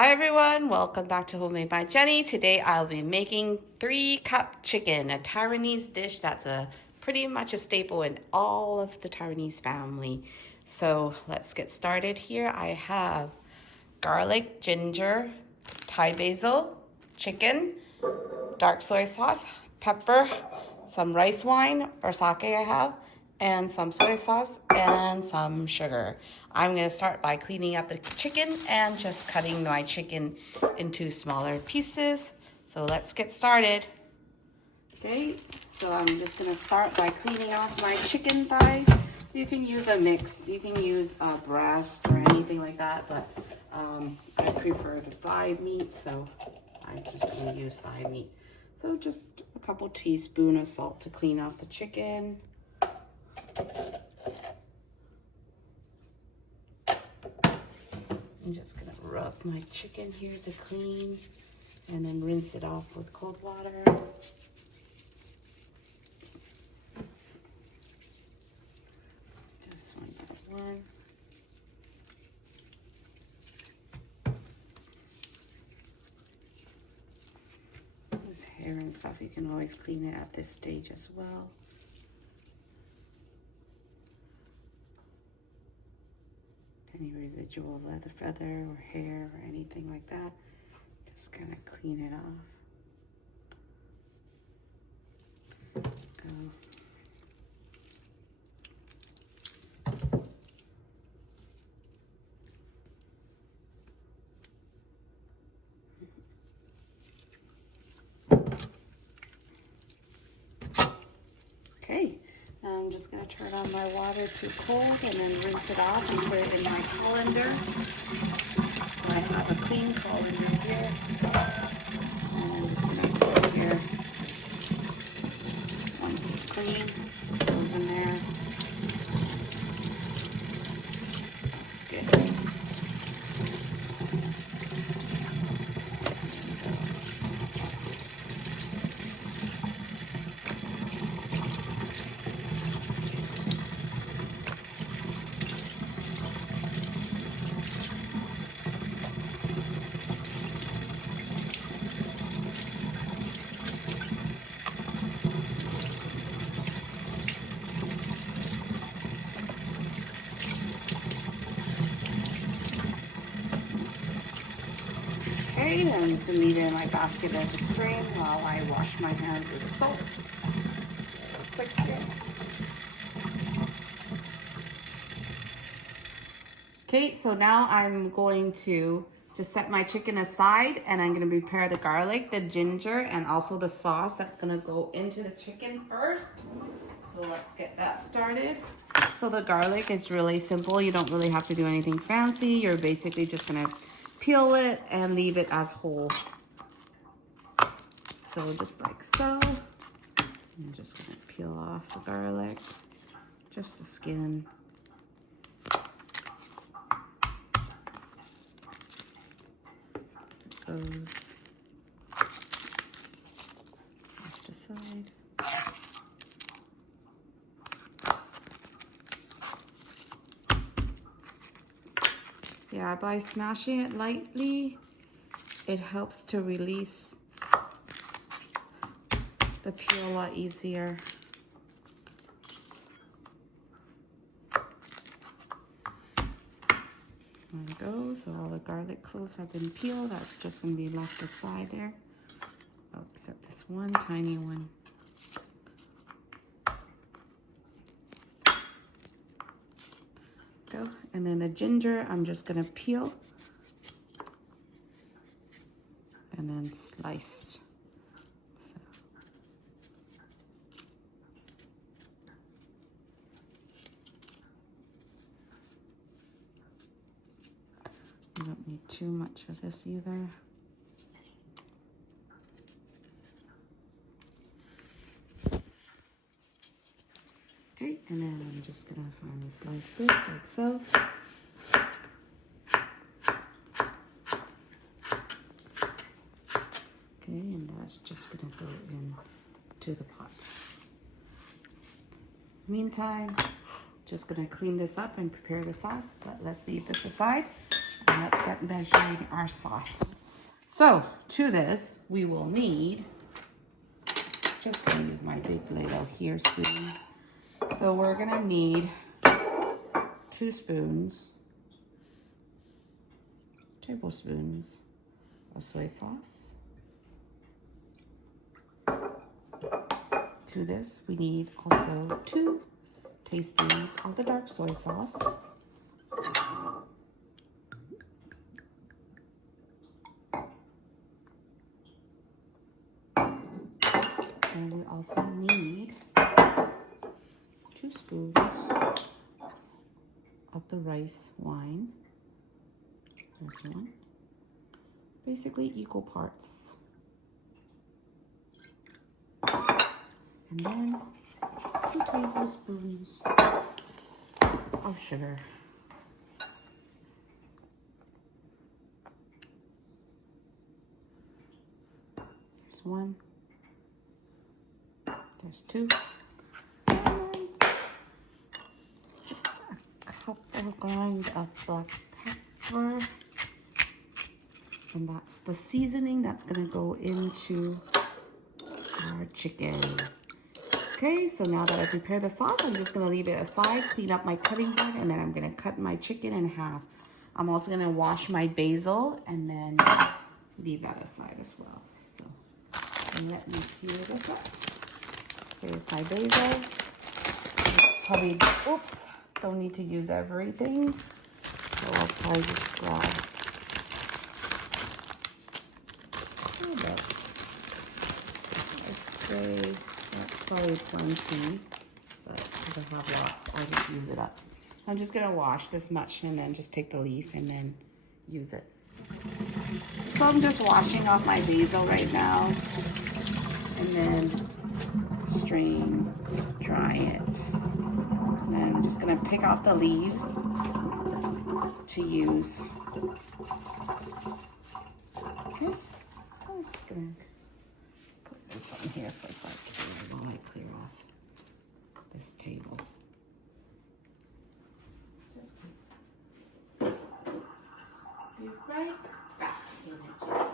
Hi everyone, welcome back to Homemade by Jenny. Today I'll be making 3-cup chicken, a Taiwanese dish that's pretty much a staple in all of the Taiwanese family. So let's get started here. I have garlic, ginger, Thai basil, chicken, dark soy sauce, pepper, some rice wine or sake I have, and some soy sauce and some sugar. I'm gonna start by cleaning up the chicken and just cutting my chicken into smaller pieces. So let's get started. Okay, so I'm just gonna start by cleaning off my chicken thighs. You can use a mix, you can use a breast or anything like that, but I prefer the thigh meat, so I'm just gonna use thigh meat. So just a couple teaspoons of salt to clean off the chicken. I'm just gonna rub my chicken here to clean and then rinse it off with cold water. Just one by one. This hair and stuff, you can always clean it at this stage as well. Any residual leather feather or hair or anything like that, just kind of clean it off. Go. Okay, now I'm just going to turn on my water to cold and then rinse it off and put it in my colander. So I have a clean colander here. And I'm just going to put it here. Once it's clean, it goes in there. That's good. Okay, then I'm just going to leave it in my basket at the stream while I wash my hands with salt. Quick dip. Okay, so now I'm going to just set my chicken aside and I'm going to prepare the garlic, the ginger, and also the sauce that's going to go into the chicken first. So let's get that started. So the garlic is really simple. You don't really have to do anything fancy. You're basically just going to peel it and leave it as whole. So just like so. I'm just going to peel off the garlic, just the skin. Goes off the side. Yeah, by smashing it lightly, it helps to release the peel a lot easier. There we go. So all the garlic cloves have been peeled. That's just going to be left aside there. Oh, except this one tiny one. Go. And then the ginger, I'm just going to peel and then slice. You don't need too much of this either. Okay, and then I'm just gonna finally slice this like so. Okay, and that's just gonna go into the pot. Meantime, just gonna clean this up and prepare the sauce, but let's leave this aside and let's get start measuring our sauce. So to this, we will need, just gonna use my big ladle here spoon. So we're gonna need 2 tablespoons of soy sauce. To this, we need also 2 teaspoons of the dark soy sauce. And we also need 2 spoons of the rice wine. There's 1. Basically equal parts. And then 2 tablespoons of sugar. There's 1. There's 2. And just a couple grind of black pepper. And that's the seasoning that's gonna go into our chicken. Okay, so now that I prepare the sauce, I'm just gonna leave it aside, clean up my cutting board, and then I'm gonna cut my chicken in half. I'm also gonna wash my basil and then leave that aside as well. So let me peel this up. Here's my basil. Probably, oops, don't need to use everything. So I'll probably just grab that's probably plenty, but because I have lots, I'll just use it up. I'm just gonna wash this much and then just take the leaf and then use it. So I'm just washing off my basil right now and then strain, dry it. And then I'm just gonna pick off the leaves to use. Okay, I'm just gonna this on here for a second while I clear off this table. Just be right back in a jiffy.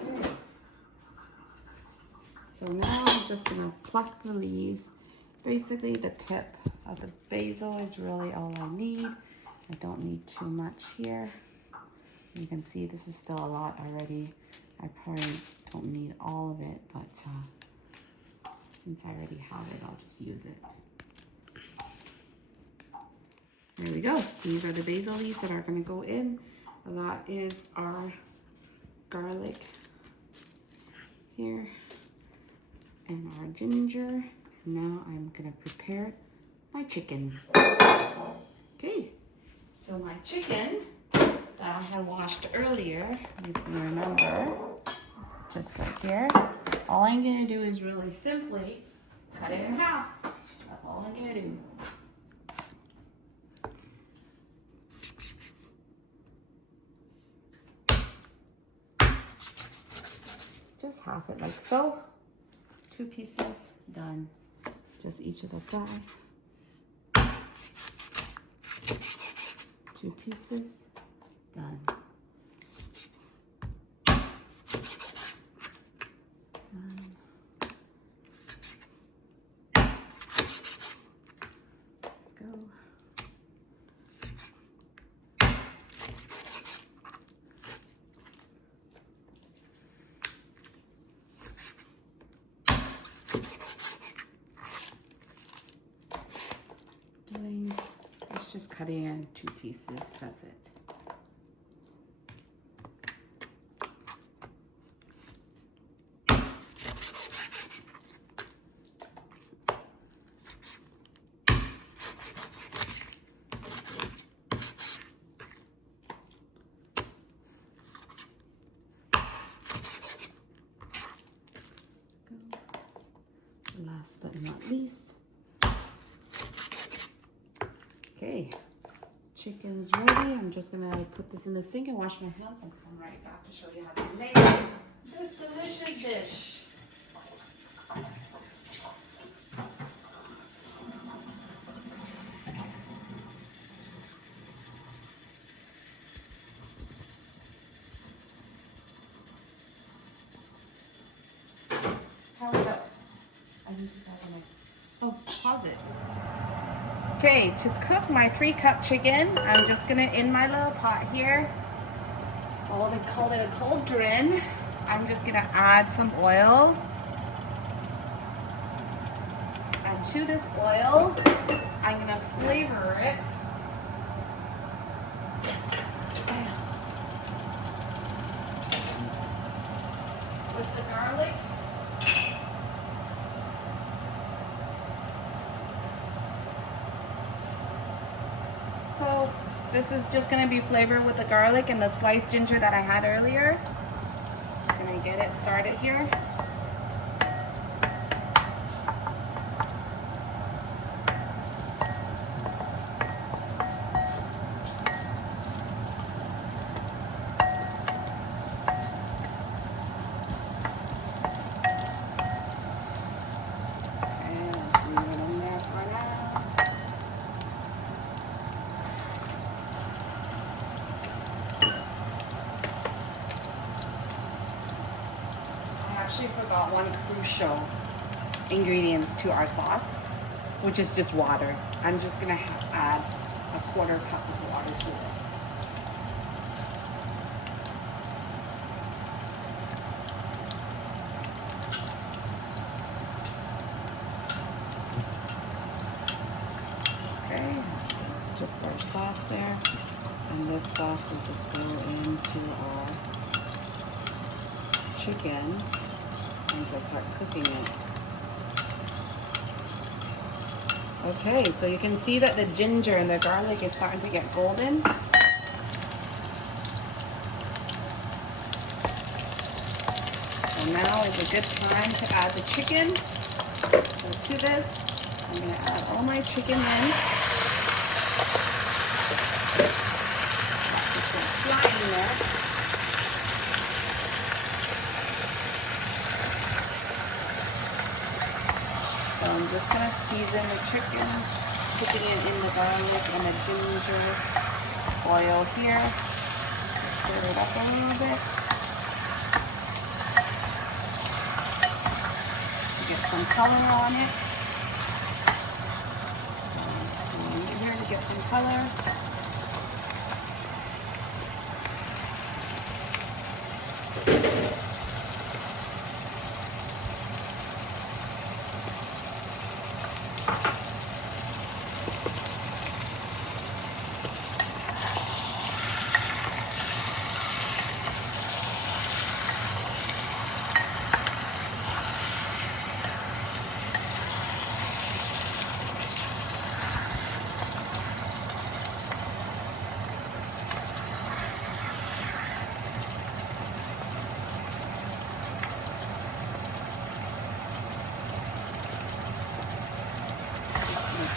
Okay. So now I'm just gonna pluck the leaves. Basically the tip of the basil is really all I need. I don't need too much here. You can see this is still a lot already. I probably don't need all of it, but since I already have it, I'll just use it. There we go. These are the basil leaves that are gonna go in. That is our garlic here and our ginger. Now I'm gonna prepare my chicken. Okay. So my chicken that I had washed earlier, if you remember, just right here. All I'm gonna do is really simply cut it in half. That's all I'm gonna do. Just half it like so. 2 pieces, done. Just each of the thigh. 2 pieces, done. Go. It's just cutting in 2 pieces, that's it. Last but not least. Okay, chicken's ready. I'm just gonna put this in the sink and wash my hands and come right back to show you how to make this delicious dish. Oh, pause it. Okay, to cook my 3-cup chicken, I'm just gonna, in my little pot here, they call it a cauldron, I'm just gonna add some oil. And to this oil, I'm gonna flavor it with the garlic. So this is just gonna be flavored with the garlic and the sliced ginger that I had earlier. Just gonna get it started here. Actually forgot one crucial ingredients to our sauce, which is just water. I'm just gonna add a 1/4 cup of water to this. Okay, it's just our sauce there, and this sauce will just go into our chicken once I start cooking it. Okay, so you can see that the ginger and the garlic is starting to get golden. So now is a good time to add the chicken. So to this, I'm going to add all my chicken in. Just going to flatten it. So I'm just going to season the chicken, putting it in the garlic and the ginger oil here. Stir it up a little bit. Get some color on it. And here to get some color.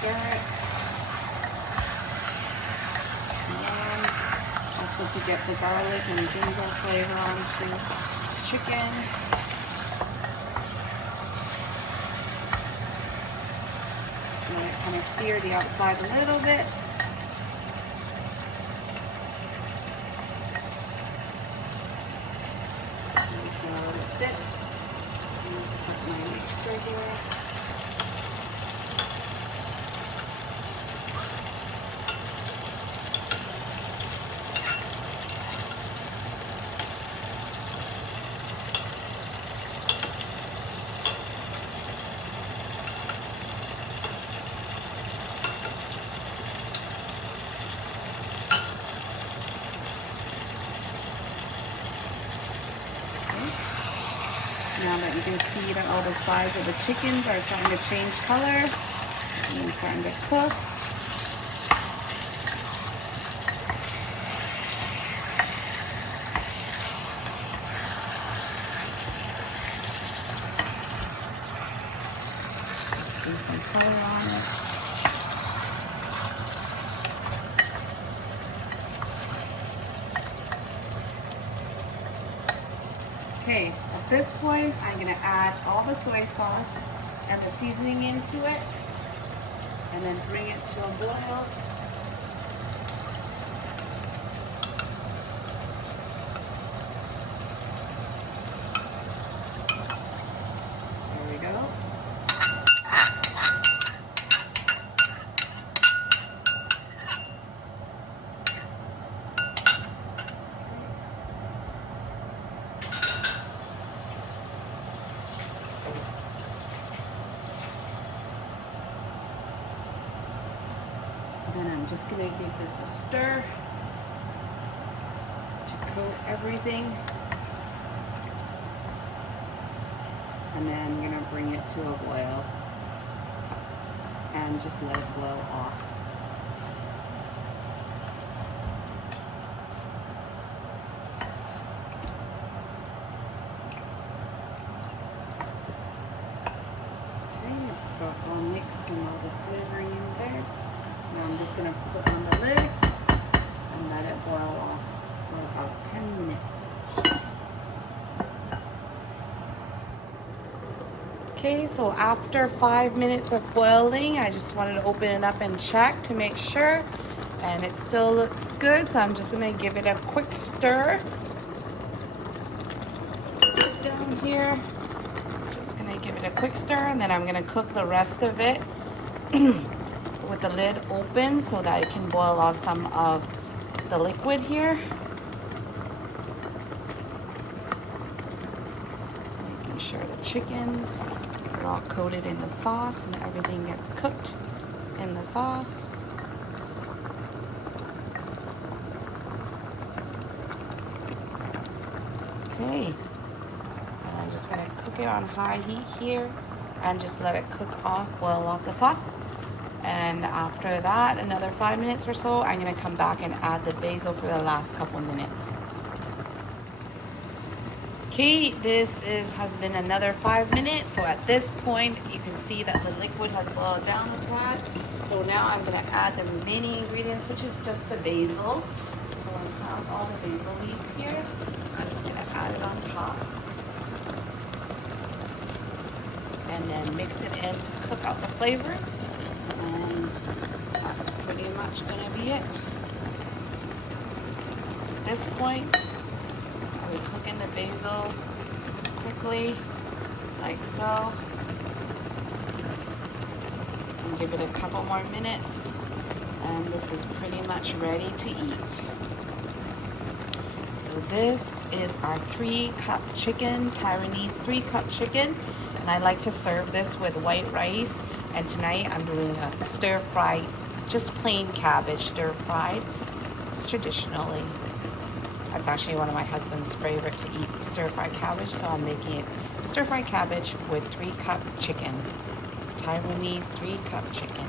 Stir it. And also to get the garlic and ginger flavor onto the chicken. Just let it kind of sear the outside a little bit. I'm just going to let it sit. Set my mixture here. Now that you can see that all the sides of the chickens are starting to change color and starting to cook. See some color on it. Okay, at this point, I'm going to add all the soy sauce and the seasoning into it, and then bring it to a boil. There we go. And I'm just gonna give this a stir to coat everything. And then I'm gonna bring it to a boil and just let it boil off. So all mixed and all the flavoring in there. Now I'm just gonna put on the lid and let it boil off for about 10 minutes. Okay, so after 5 minutes of boiling, I just wanted to open it up and check to make sure. And it still looks good, so I'm just gonna give it a quick stir. Down here. Just gonna give it a quick stir, and then I'm gonna cook the rest of it with the lid open so that it can boil off some of the liquid here. Just making sure the chickens are all coated in the sauce and everything gets cooked in the sauce. Okay. I'm just gonna cook it on high heat here and just let it cook off, boil off the sauce. And after that, another 5 minutes or so, I'm gonna come back and add the basil for the last couple minutes. Okay, has been another 5 minutes. So at this point, you can see that the liquid has boiled down a tad. So now I'm gonna add the remaining ingredients, which is just the basil. So I have all the basil leaves here. I'm just gonna add it on top. And then mix it in to cook out the flavor. And that's pretty much gonna be it. At this point, I would cook in the basil quickly, like so. And give it a couple more minutes. And this is pretty much ready to eat. So this is our 3-cup chicken, Taiwanese 3-cup chicken. And I like to serve this with white rice. And tonight I'm doing a stir-fried, just plain cabbage stir-fried. It's traditionally, that's actually one of my husband's favorite to eat, stir-fried cabbage. So I'm making it stir-fried cabbage with 3-cup chicken. Taiwanese 3-cup chicken.